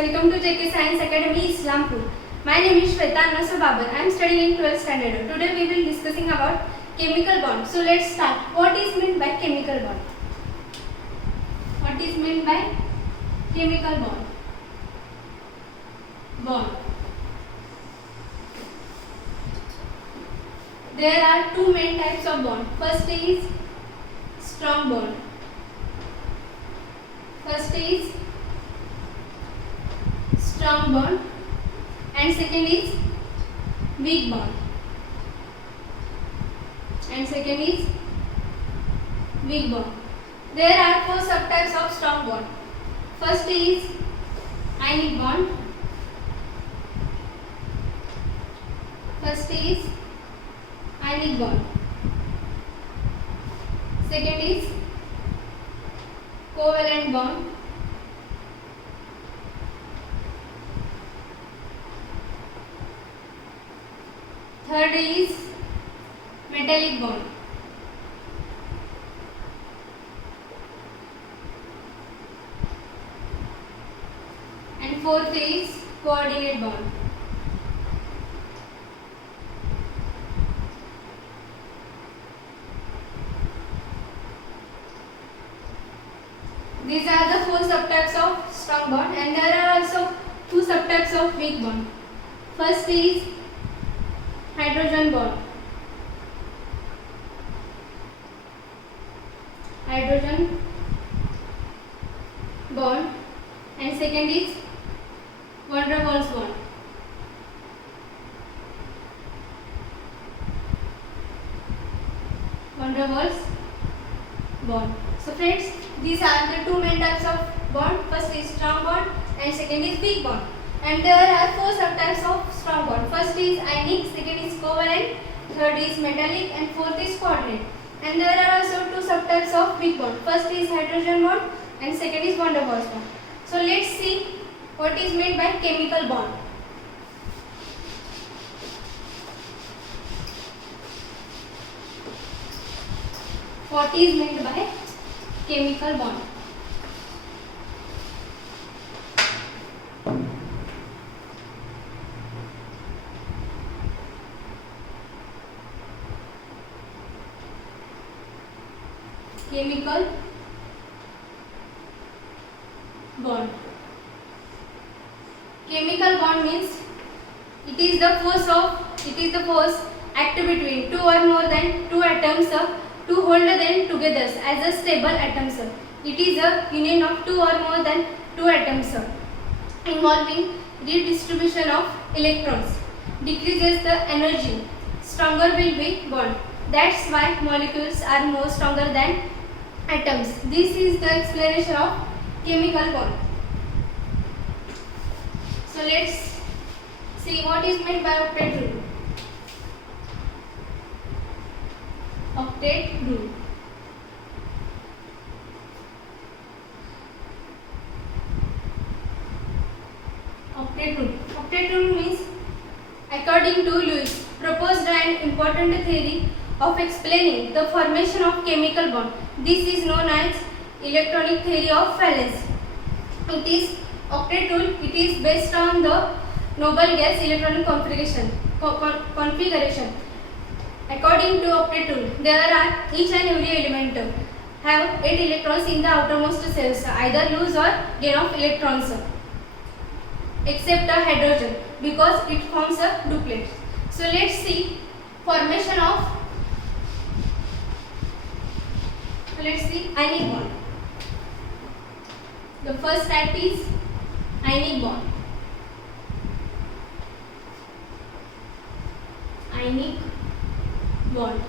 welcome to JK Science Academy, Islampur. My name is Shweta Nasr Babar. I am studying in 12th standard. Today we will discussing about chemical bond. So let's start. What is meant by chemical bond? What is meant by chemical bond? Bond. There are two main types of bond. First is strong bond. First is strong bond and second is weak bond. And second is weak bond. There are four subtypes of strong bond. First is ionic bond. First is ionic bond. Second is covalent bond. Third is metallic bond. And fourth is coordinate bond. These are the four subtypes of strong bond, and there are also two subtypes of weak bond. First is hydrogen bond. Hydrogen bond, and second is van der Waals bond. Van der Waals bond. So friends, these are the two main types of bond. First is strong bond and second is weak bond. And there are four subtypes of strong bond. First is ionic, second is covalent, third is metallic, and fourth is coordinate. And there are also two subtypes of weak bond. First is hydrogen bond and second is van der Waals bond. So let's see what is made by chemical bond. What is made by chemical bond? Chemical bond. Chemical bond means it is the force active between two or more than two atoms to hold them together as a stable atoms. It is a union of two or more than two atoms involving redistribution of electrons. Decreases the energy, stronger will be bond. That's why molecules are more stronger than atoms. This is the explanation of chemical bond. So let's see what is meant by octet rule. Octet rule. Octet rule. Octet rule means, according to Lewis, proposed an important theory of explaining the formation of chemical bond. This is known as electronic theory of valence. It is octet rule. It is based on the noble gas electronic configuration. According to octet rule, there are each and every element have 8 electrons in the outermost cells, either lose or gain of electrons, except a hydrogen because it forms a duplet. So let's see formation of ionic bond. The first type is ionic bond. Ionic bond.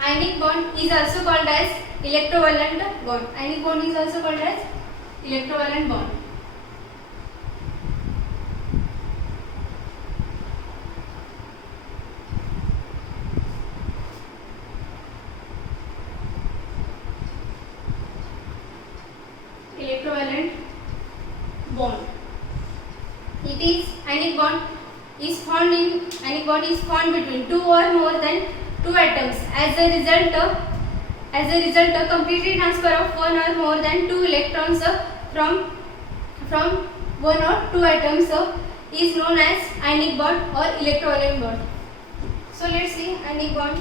Ionic bond is also called as electrovalent bond. Ionic bond is also called as electrovalent bond. Electrovalent bond. It is ionic bond is formed between two or more than two atoms. As a result, As a result, a complete transfer of one or more than two electrons from one or two atoms is known as ionic bond or electrovalent bond. So let's see ionic bond.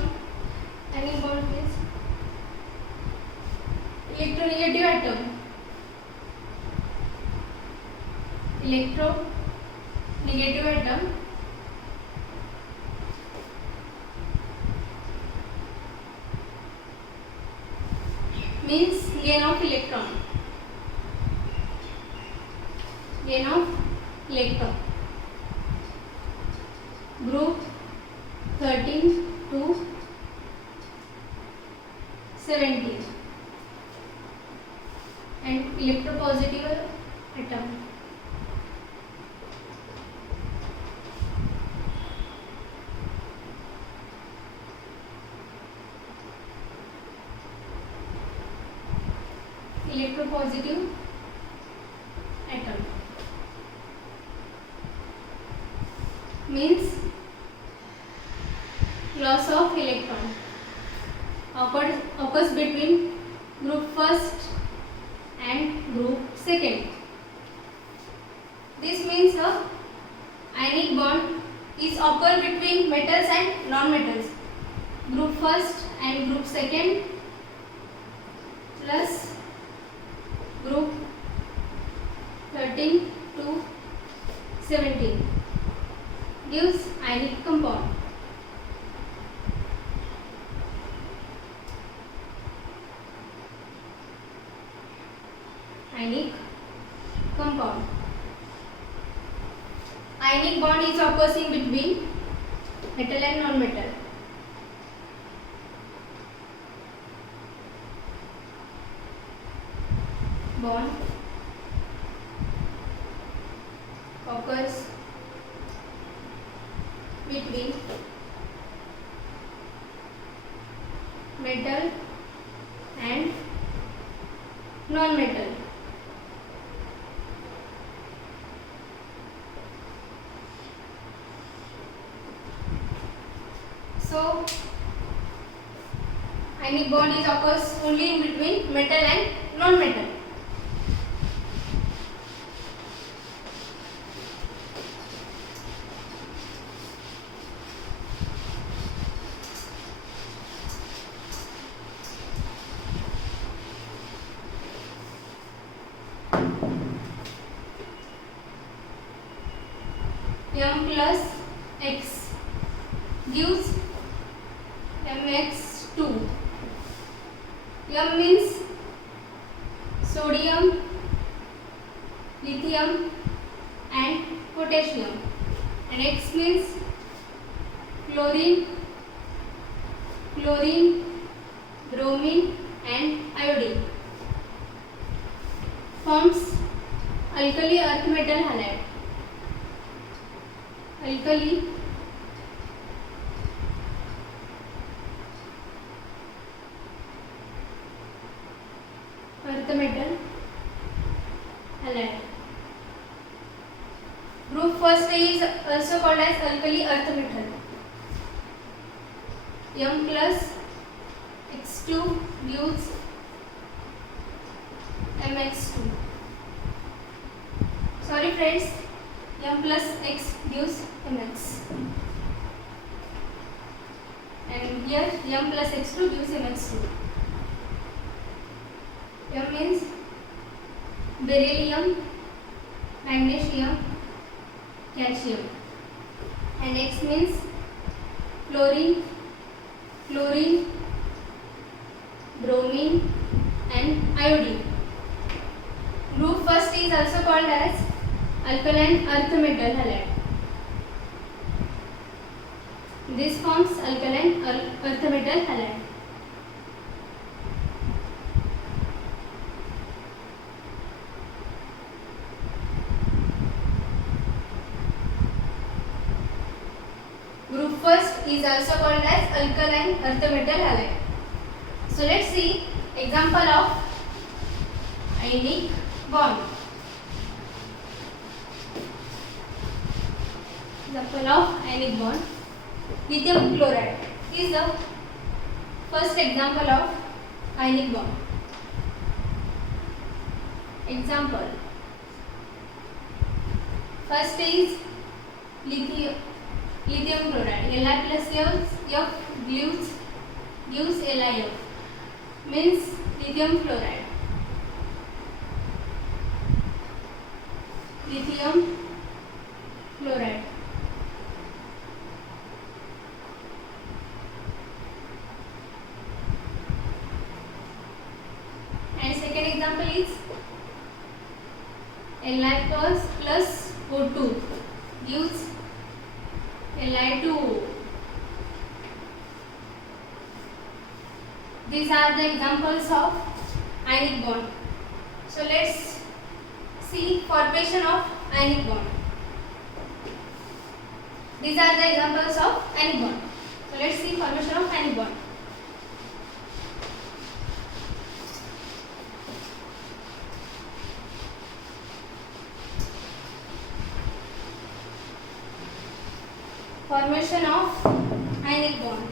Ionic bond is electronegative atom. Electronegative atom means gain of electron. Gain of electron. Group 13 to 17 and electropositive atom. Electropositive atom means loss of electron occurs between group first and group second. This means a ionic bond is occur between metals and non-metals. Group first and group second plus group 13 to 17 gives ionic compound. Ionic compound. Ionic bond is occurs in between metal and non-metal. Bond occurs between metal and non-metal. So ionic bond is occurs only in between metal and non-metal. M plus X gives Mx2. M means sodium, lithium and potassium, and X means chlorine, bromine and iodine. Forms alkali earth metal halide. Alkali earth metal halide. Group first is also called as alkali earth metal. M plus X2 gives Mx2. Sorry friends, M plus X gives Mx. And here M plus X2 gives Mx2. M means beryllium, magnesium, calcium, and X means chlorine, bromine and iodine. Group first is also called as alkaline earth metal halide. This forms alkaline earth metal halide. Group first is also called as alkaline earth metal halide. So let's see example of ionic bond. Example of ionic bond. Lithium chloride is the first example of ionic bond. Example. First is lithium chloride. Li plus F gives LiF, means lithium chloride. Lithium chloride. And second example is Li plus O2 gives Li2O. These are the examples of ionic bond. So let's see formation of ionic bond. These are the examples of ionic bond. So let's see formation of ionic bond. Formation of ionic bond.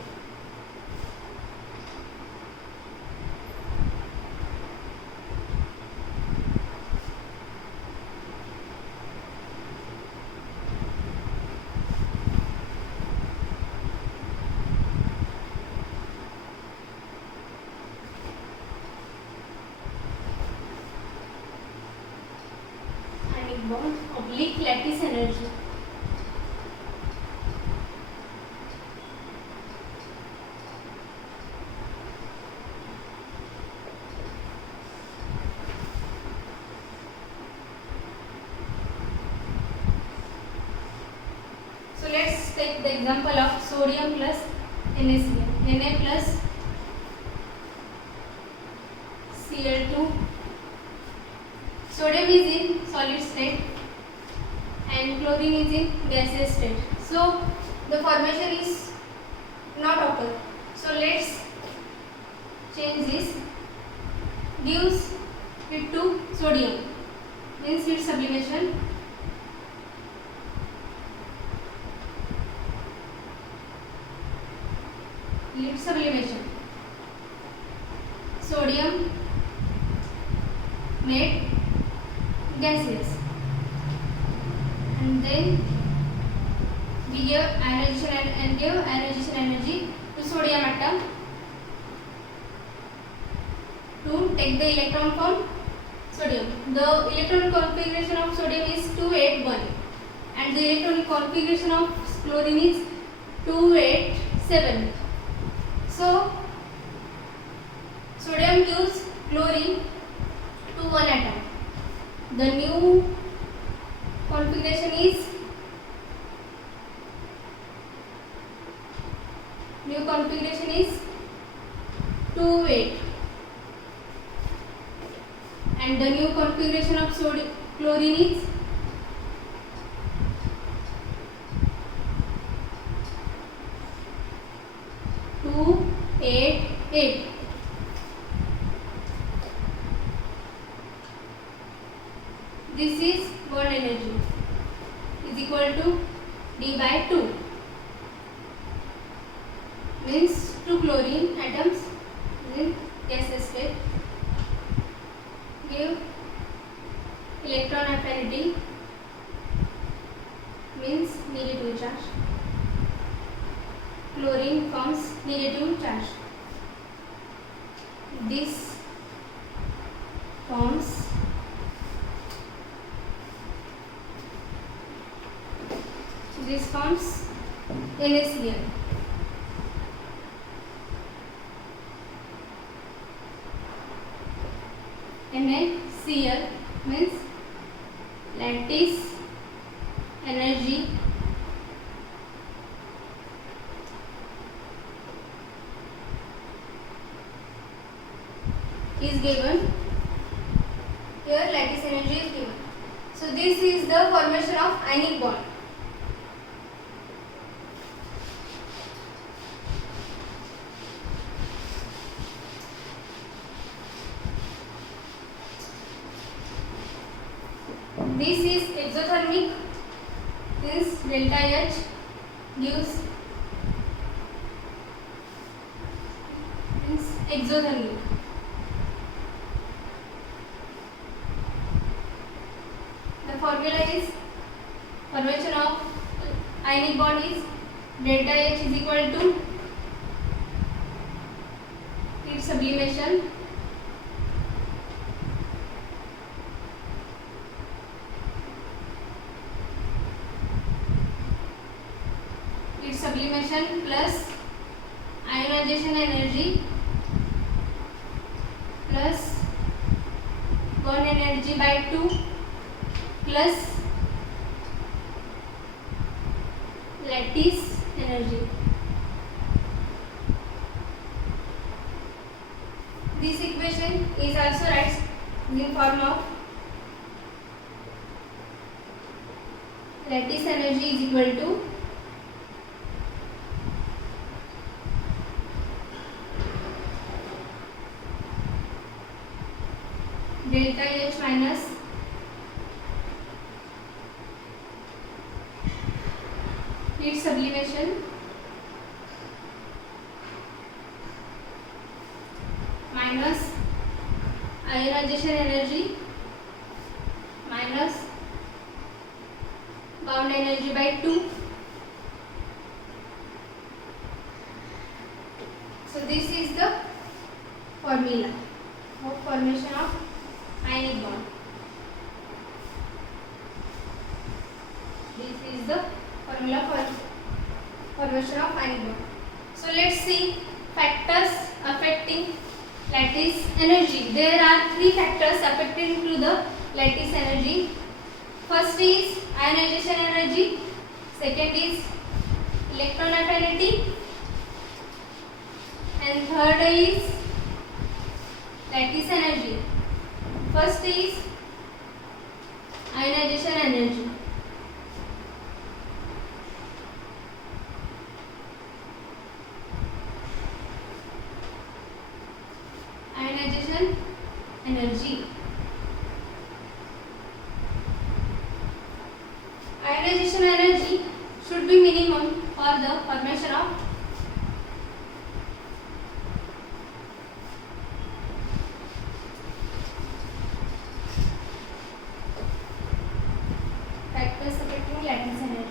Ionic bond oblique lattice energy. Let's take the example of sodium plus NaCl. Na plus Cl2. Sodium is in solid state and chlorine is in gaseous state. So the formation is not occur. So let's change this. Gives it to sodium, means its sublimation. Sublimation. Sodium made gaseous, and then we give ionization energy to sodium atom to take the electron from sodium. The electron configuration of sodium is 281 and the electron configuration of chlorine is 287. So sodium gives chlorine to one atom. The new configuration is 2,8 and the new configuration of chlorine is 288. This is bond energy is equal to D by 2, means 2 chlorine atoms in gaseous state give electron affinity, means negative charge. Chlorine forms negative charge. This forms NaCl. NaCl means lattice energy is given. Here lattice energy is given. So this is the formation of ionic bond. This is exothermic, since delta H gives exothermic. ionic bond is delta H is equal to its sublimation plus ionization energy plus bond energy by 2 plus lattice energy. This equation is also writes in form of lattice energy is equal to delta H minus heat sublimation minus ionization energy minus bound energy by 2. So this is the formula of formation of ionic bond. This is the formula for formation of ionic bond. So let's see factors affecting lattice energy. There are 3 factors affecting to the lattice energy. First is ionization energy, second is electron affinity, and third is lattice energy. First is ionization energy. Ionization energy. Ionization energy should be minimum for the formation of factors affecting lattice energy.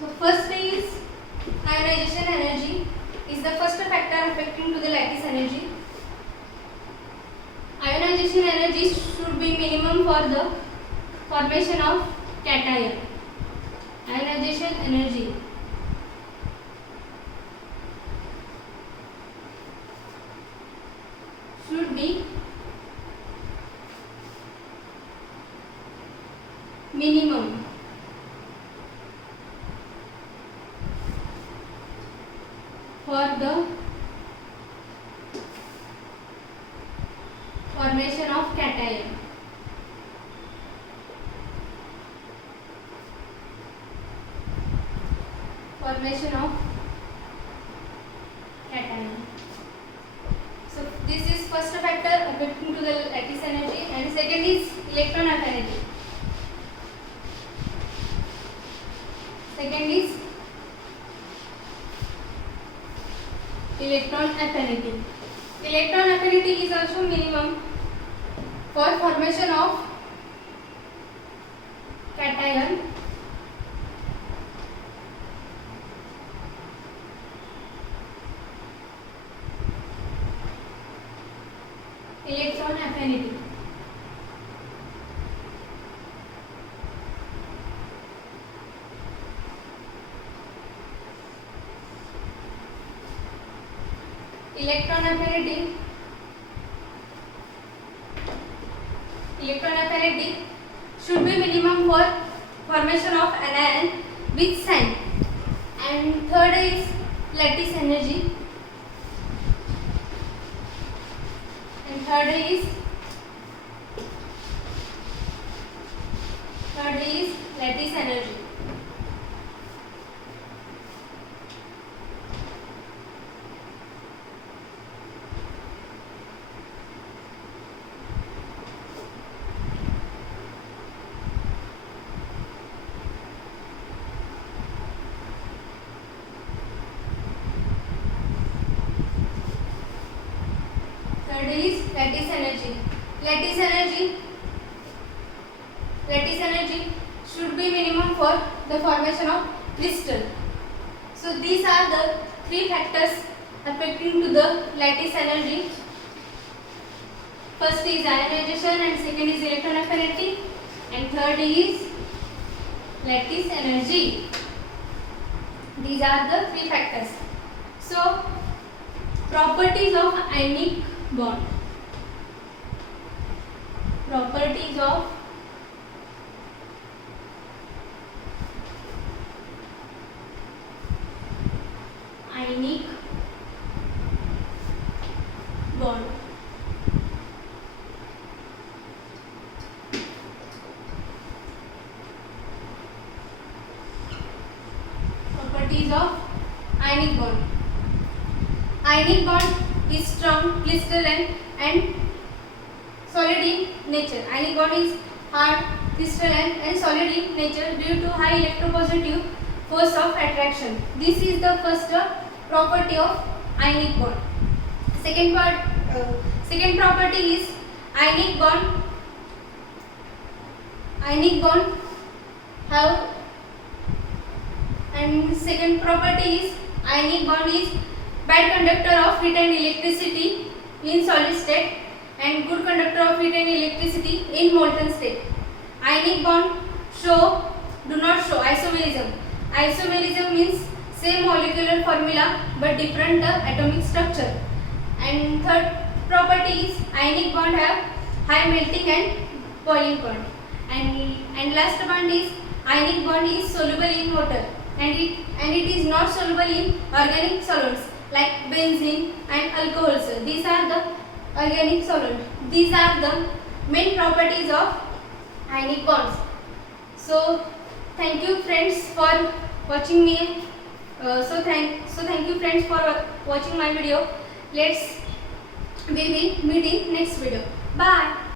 So first is ionization energy is the first factor affecting to the lattice energy. Ionization energy should be minimum for the formation of cation. Ionization energy should be minimum for the formation of cation. Formation of cation. So this is first factor affecting to the lattice energy, and second is electron affinity. Second is electron affinity. Electron affinity is also minimum for formation of cation. Electron affinity. Electron affinity. Electron affinity should be minimum for formation of anion with sign. And third is lattice energy. And third is lattice energy. Third is lattice energy. Lattice energy should be minimum for the formation of crystal. So these are the three factors affecting to the lattice energy. First is ionization, and second is electron affinity, and third is lattice energy. These are the three factors. So properties of ionic bond. Properties of ionic bond. Properties of ionic bond. Ionic bond is strong, crystalline and solid in nature. Ionic bond is hard, crystalline and solid in nature due to high electropositive force of attraction. This is the first property of ionic bond. Second property is ionic bond. Ionic bond have, and second property is ionic bond is bad conductor of heat and electricity in solid state and good conductor of heat and electricity in molten state. Ionic bond do not show isomerism. Isomerism means same molecular formula but different atomic structure. And third property is ionic bond have high melting and boiling point. And last one is ionic bond is soluble in water, and it is not soluble in organic solvents like benzene and alcohols. These are the organic solvents. These are the main properties of ionic bonds. So thank you friends for watching me. Thank you friends for watching my video. We will meet in next video. Bye.